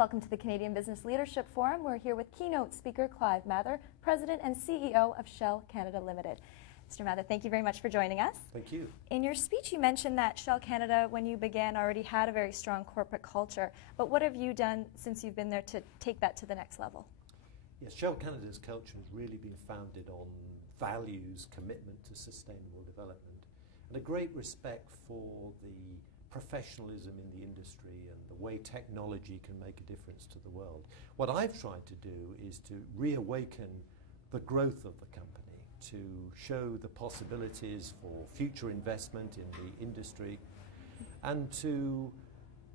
Welcome to the Canadian Business Leadership Forum. We're here with keynote speaker Clive Mather, President and CEO of Shell Canada Limited. Mr. Mather, thank you very much for joining us. Thank you. In your speech, you mentioned that Shell Canada, when you began, already had a very strong corporate culture. But what have you done since you've been there to take that to the next level? Yes, Shell Canada's culture has really been founded on values, commitment to sustainable development, and a great respect for the professionalism in the industry and the way technology can make a difference to the world. What I've tried to do is to reawaken the growth of the company, to show the possibilities for future investment in the industry, and to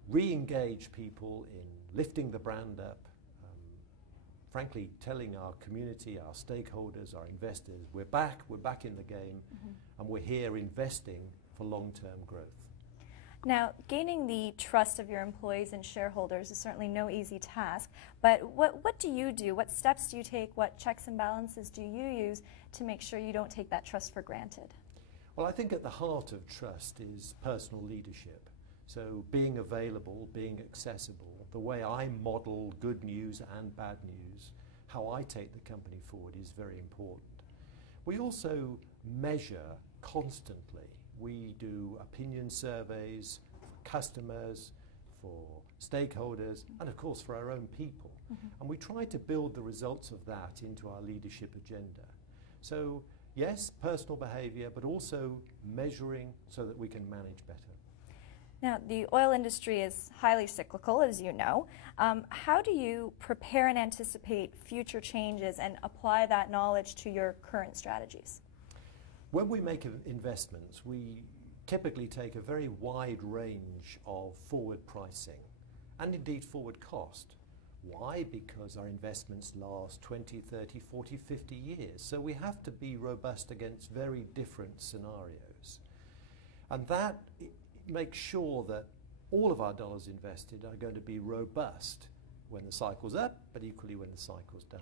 re-engage people in lifting the brand up, frankly telling our community, our stakeholders, our investors, we're back in the game, and we're here investing for long-term growth. Now, gaining the trust of your employees and shareholders is certainly no easy task, but what do you do? What steps do you take? What checks and balances do you use to make sure you don't take that trust for granted? Well, I think at the heart of trust is personal leadership. So being available, being accessible, the way I model good news and bad news, how I take the company forward is very important. We also measure constantly. We do opinion surveys for customers, for stakeholders, and of course for our own people. And we try to build the results of that into our leadership agenda. So yes, personal behavior, but also measuring so that we can manage better. Now, the oil industry is highly cyclical, as you know. How do you prepare and anticipate future changes and apply that knowledge to your current strategies? When we make investments, we typically take a very wide range of forward pricing and indeed forward cost. Why? Because our investments last 20, 30, 40, 50 years. So we have to be robust against very different scenarios. And that makes sure that all of our dollars invested are going to be robust when the cycle's up, but equally when the cycle's down.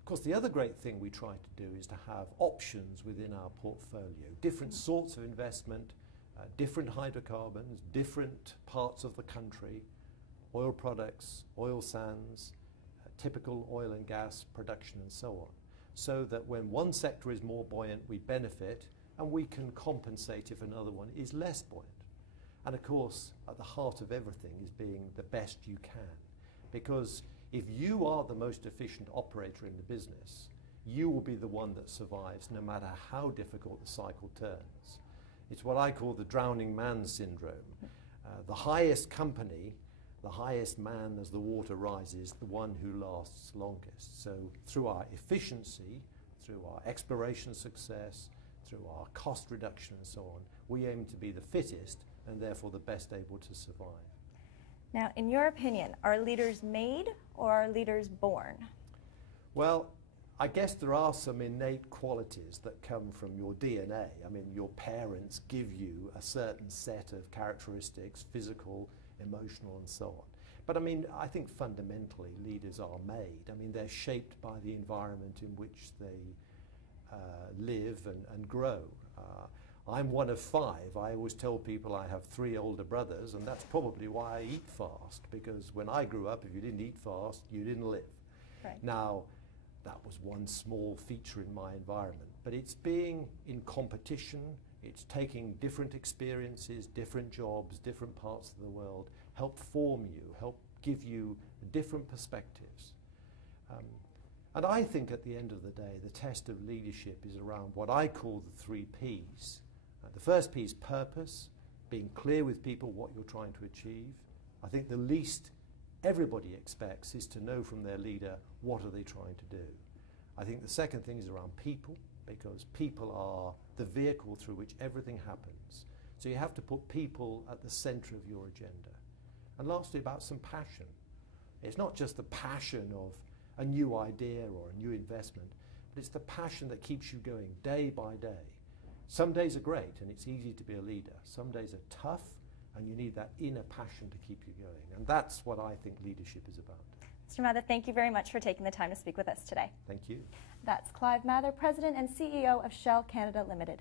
Of course, the other great thing we try to do is to have options within our portfolio, different sorts of investment, different hydrocarbons, different parts of the country, oil products, oil sands, typical oil and gas production and so on, so that when one sector is more buoyant, we benefit and we can compensate if another one is less buoyant. And of course, at the heart of everything is being the best you can, because if you are the most efficient operator in the business, you will be the one that survives no matter how difficult the cycle turns. It's what I call the drowning man syndrome. The highest company, the highest man as the water rises, the one who lasts longest. So through our efficiency, through our exploration success, through our cost reduction and so on, we aim to be the fittest and therefore the best able to survive. Now, in your opinion, are leaders made or are leaders born? Well, I guess there are some innate qualities that come from your DNA. I mean, your parents give you a certain set of characteristics, physical, emotional, and so on. But I mean, I think fundamentally leaders are made. I mean, they're shaped by the environment in which they live and grow. I'm one of 5. I always tell people I have 3 older brothers, and that's probably why I eat fast, because when I grew up, if you didn't eat fast, you didn't live. Right. Now, that was one small feature in my environment, but it's being in competition, it's taking different experiences, different jobs, different parts of the world, help form you, help give you different perspectives. And I think at the end of the day, the test of leadership is around what I call the 3 Ps. The first P is purpose, being clear with people what you're trying to achieve. I think the least everybody expects is to know from their leader what are they trying to do. I think the second thing is around people, because people are the vehicle through which everything happens. So you have to put people at the center of your agenda. And lastly, about some passion. It's not just the passion of a new idea or a new investment, but it's the passion that keeps you going day by day. Some days are great and it's easy to be a leader. Some days are tough and you need that inner passion to keep you going. And that's what I think leadership is about. Mr. Mather, thank you very much for taking the time to speak with us today. Thank you. That's Clive Mather, President and CEO of Shell Canada Limited.